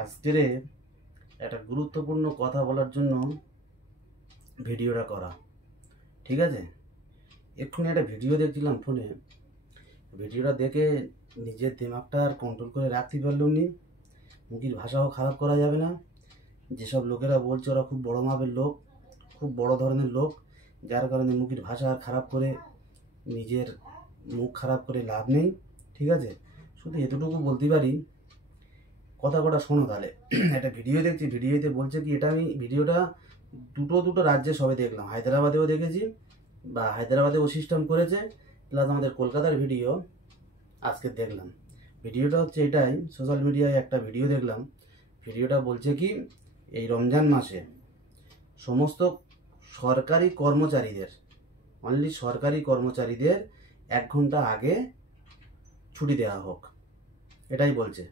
আজকের একটা গুরুত্বপূর্ণ কথা বলার জন্য ভিডিওটা করা। ঠিক আছে, এক্ষুনি একটা ভিডিও দেখছিলাম ফোনে। ভিডিওটা দেখে নিজের দিমাগটা আর কন্ট্রোল করে রাখতে পারলাম নি। মুখের ভাষাও খারাপ করা যাবে না। যেসব লোকেরা বলছে ওরা খুব বড় মাপের লোক, খুব বড় ধরনের লোক, যার কারণে মুখের ভাষা খারাপ করে নিজের মুখ খারাপ করে লাভ নেই। ঠিক আছে, শুধু এতটুকু বলতে পারি, কথা কটা শোনো তাহলে। একটা ভিডিও দেখছি, ভিডিওতে বলছে কি, এটা আমি ভিডিওটা দুটো রাজ্যে সবে দেখলাম। হায়দ্রাবাদেও দেখেছি, বা হায়দ্রাবাদে ও সিস্টেম করেছে, প্লাস আমাদের কলকাতার ভিডিও আজকে দেখলাম। ভিডিওটা হচ্ছে এটাই, সোশ্যাল মিডিয়ায় একটা ভিডিও দেখলাম। ভিডিওটা বলছে কি, এই রমজান মাসে সমস্ত সরকারি কর্মচারীদের, অনলি সরকারি কর্মচারীদের 1 ঘন্টা আগে ছুটি দেওয়া হোক। এটাই বলছে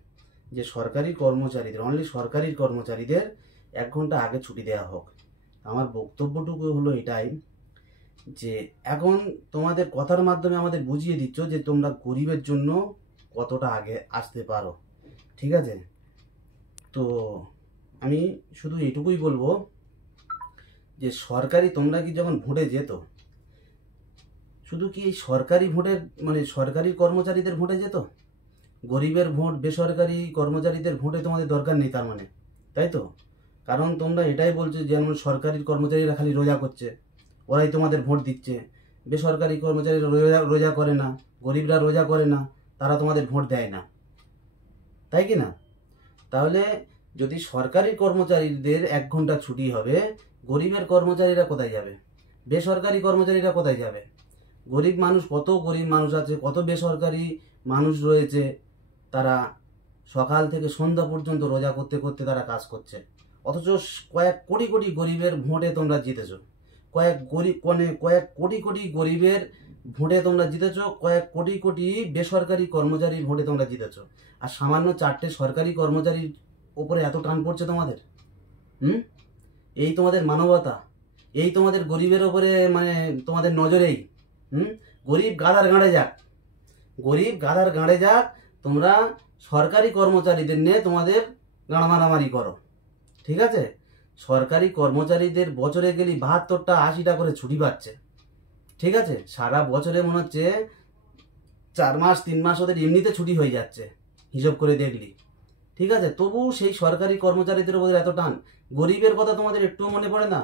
যে সরকারি কর্মচারীদের, অনলি সরকারি কর্মচারীদের 1 ঘন্টা আগে ছুটি দেওয়া হোক। আমার বক্তব্যটুকু হলো এটাই, যে এখন তোমাদের কথার মাধ্যমে আমাদের বুঝিয়ে দিচ্ছ যে তোমরা গরিবের জন্য কতটা আগে আসতে পারো। ঠিক আছে, তো আমি শুধু এটুকুই বলবো যে সরকারি, তোমরা কি যখন ভোটে যেত, শুধু কি এই সরকারি ভোটের মানে সরকারি কর্মচারীদের ভোটে যেত? গরিবের ভোট, বেসরকারি কর্মচারীদের ভোটে তোমাদের দরকার নেই তার মানে, তাই তো? কারণ তোমরা এটাই বলছো যেমন সরকারি কর্মচারীরা খালি রোজা করছে, ওরাই তোমাদের ভোট দিচ্ছে। বেসরকারি কর্মচারীরা রোজা করে না, গরিবরা রোজা করে না, তারা তোমাদের ভোট দেয় না, তাই কি না? তাহলে যদি সরকারি কর্মচারীদের 1 ঘন্টা ছুটি হবে, গরিবের কর্মচারীরা কোথায় যাবে? বেসরকারি কর্মচারীরা কোথায় যাবে? গরিব মানুষ, কত গরিব মানুষ আছে, কত বেসরকারি মানুষ রয়েছে, তারা সকাল থেকে সন্ধ্যা পর্যন্ত রোজা করতে করতে তারা কাজ করছে। অথচ কয়েক কোটি কোটি গরিবের ভোটে তোমরা জিতেছো। কয়েক কোটি কোটি গরিবের ভোটে তোমরা জিতেছো, কয়েক কোটি কোটি বেসরকারি কর্মচারীর ভোটে তোমরা জিতেছো। আর সামান্য 4টে সরকারি কর্মচারীর উপরে এত টান পড়ছে তোমাদের। এই তোমাদের মানবতা, এই তোমাদের গরিবের ওপরে মানে তোমাদের নজরেই। গরিব গাধার গাঁড়ে যাক, গরিব গাধার গাঁড়ে যাক, তোমরা সরকারি কর্মচারীদের নিয়ে তোমাদের গাঁড় মারামারি করো। ঠিক আছে, সরকারি কর্মচারীদের বছরে গেলি 72টা 80টা করে ছুটি পাচ্ছে। ঠিক আছে, সারা বছরে মনে হচ্ছে 4 মাস 3 মাস ওদের এমনিতে ছুটি হয়ে যাচ্ছে হিসাব করে দেখলি। ঠিক আছে, তবু সেই সরকারি কর্মচারীদের ওপর এত টান। গরিবের কথা তোমাদের একটুও মনে পড়ে না?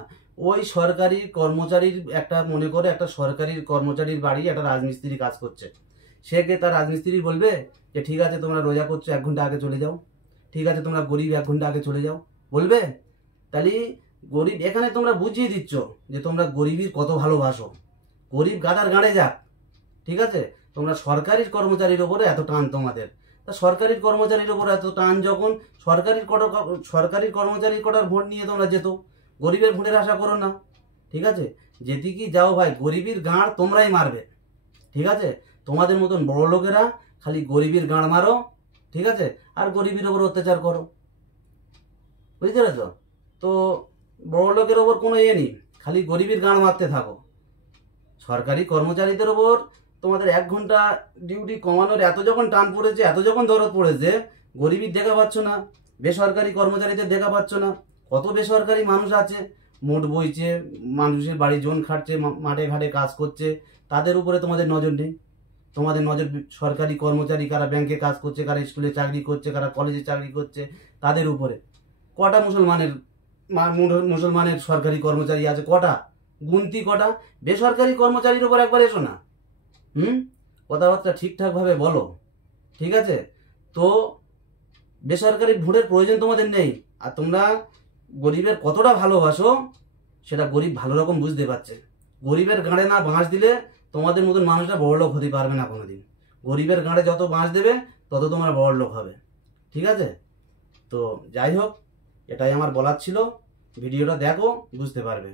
ওই সরকারি কর্মচারীর একটা, মনে করে একটা সরকারি কর্মচারীর বাড়ি একটা রাজমিস্ত্রি কাজ করছে, সে কে তার রাজমিস্ত্রি বলবে যে ঠিক আছে তোমরা রোজা করছো 1 ঘন্টা আগে চলে যাও, ঠিক আছে তোমরা গরিব 1 ঘন্টা আগে চলে যাও, বলবে? তাহলে গরিব, এখানে তোমরা বুঝিয়ে দিচ্ছ যে তোমরা গরিবের কত ভালোবাসো। গরিব গাদার গাঁড়ে যাক। ঠিক আছে, তোমরা সরকারি কর্মচারীর ওপরে এত টান তোমাদের। তা সরকারি কর্মচারীর ওপর এত টান যখন, সরকারি কর্মচারীর কটার ভোট নিয়ে তোমরা যেত, গরিবের ভোটের আশা করো না। ঠিক আছে, যেদিকে যাও ভাই, গরিবের গাঁড় তোমরাই মারবে। ঠিক আছে, তোমাদের মতন বড় লোকেরা খালি গরিবের গাঁড় মারো। ঠিক আছে, আর গরিবের ওপর অত্যাচার করো, বুঝতে পেরেছো? তো বড় লোকের ওপর কোনো নেই, খালি গরিবের গাঁড় মারতে থাকো। সরকারি কর্মচারীদের ওপর তোমাদের 1 ঘন্টা ডিউটি কমানোর এত যখন টান পড়েছে, এত যখন দরদ পড়েছে, গরিবের দেখা পাচ্ছ না, বেসরকারি কর্মচারীদের দেখা পাচ্ছ না। কত বেসরকারি মানুষ আছে, মোট বইছে, মানুষের বাড়ি জন খাটছে, মাঠে ঘাটে কাজ করছে, তাদের উপরে তোমাদের নজর নেই। তোমাদের নজর সরকারি কর্মচারী, কারা ব্যাংকে কাজ করছে, কারা স্কুলে চাকরি করছে, কারা কলেজে চাকরি করছে, তাদের উপরে। কটা মুসলমানের সরকারি কর্মচারী আছে? কটা? গুনতি কটা? বেসরকারি কর্মচারীর উপর একবার এসো না। কথাবার্তা ঠিকঠাক ভাবে বলো। ঠিক আছে, তো বেসরকারি ভোটের প্রয়োজন তোমাদের নেই। আর তোমরা গরিবের কতটা ভালোবাসো সেটা গরিব ভালো রকম বুঝতে পারছে। গরিবের গাঁড়ে না বাঁশ দিলে তোমাদের মতন মানুষরা বড়লোক হতে পারবে না কোনোদিন। গরিবের গাঁড়ে যত বাঁশ দেবে তত তোমরা বড়লোক হবে। ঠিক আছে, তো যাই হোক, এটাই আমার বলার ছিল। ভিডিওটা দেখো, বুঝতে পারবে।